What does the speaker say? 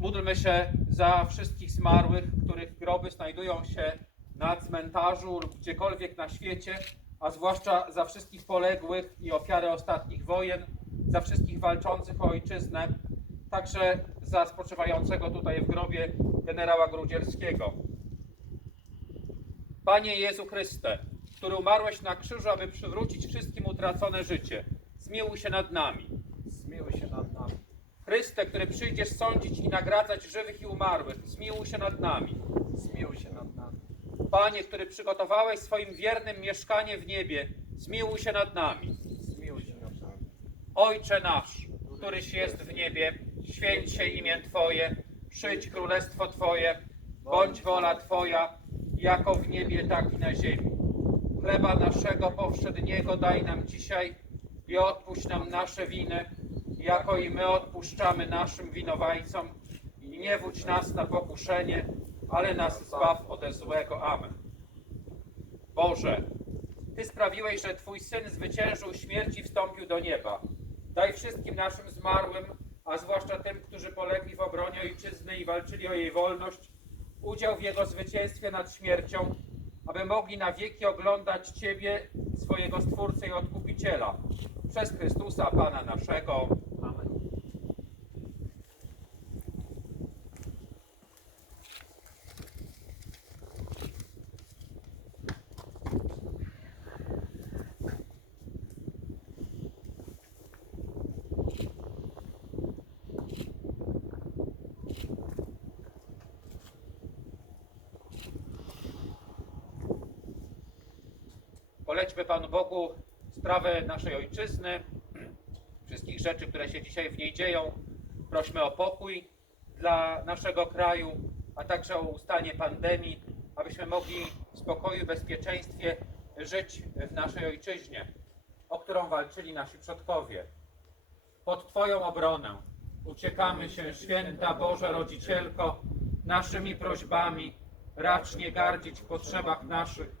Módlmy się za wszystkich zmarłych, których groby znajdują się na cmentarzu lub gdziekolwiek na świecie, a zwłaszcza za wszystkich poległych i ofiary ostatnich wojen, za wszystkich walczących o ojczyznę, także za spoczywającego tutaj w grobie generała Grudzielskiego. Panie Jezu Chryste, który umarłeś na krzyżu, aby przywrócić wszystkim utracone życie, zmiłuj się nad nami. Zmiłuj się nad. Chryste, który przyjdziesz sądzić i nagradzać żywych i umarłych, zmiłuj się nad nami. Zmiłuj się nad nami. Panie, który przygotowałeś swoim wiernym mieszkanie w niebie, zmiłuj się nad nami. Zmiłuj się nad nami. Ojcze nasz, któryś jest w niebie, święć się imię Twoje, przyjdź królestwo Twoje, bądź wola Twoja, jako w niebie, tak i na ziemi. Chleba naszego powszedniego daj nam dzisiaj i odpuść nam nasze winy, jako i my odpuszczamy naszym winowajcom. I nie wódź nas na pokuszenie, ale nas zbaw ode złego. Amen. Boże, Ty sprawiłeś, że Twój Syn zwyciężył śmierć i wstąpił do nieba. Daj wszystkim naszym zmarłym, a zwłaszcza tym, którzy polegli w obronie Ojczyzny i walczyli o jej wolność, udział w Jego zwycięstwie nad śmiercią, aby mogli na wieki oglądać Ciebie, swojego Stwórcę i Odkupiciela, przez Chrystusa Pana naszego. Polećmy Panu Bogu sprawę naszej ojczyzny, wszystkich rzeczy, które się dzisiaj w niej dzieją. Prośmy o pokój dla naszego kraju, a także o ustanie pandemii, abyśmy mogli w spokoju bezpieczeństwie żyć w naszej ojczyźnie, o którą walczyli nasi przodkowie. Pod Twoją obronę uciekamy się, święta Boża Rodzicielko, naszymi prośbami, racz nie gardzić w potrzebach naszych,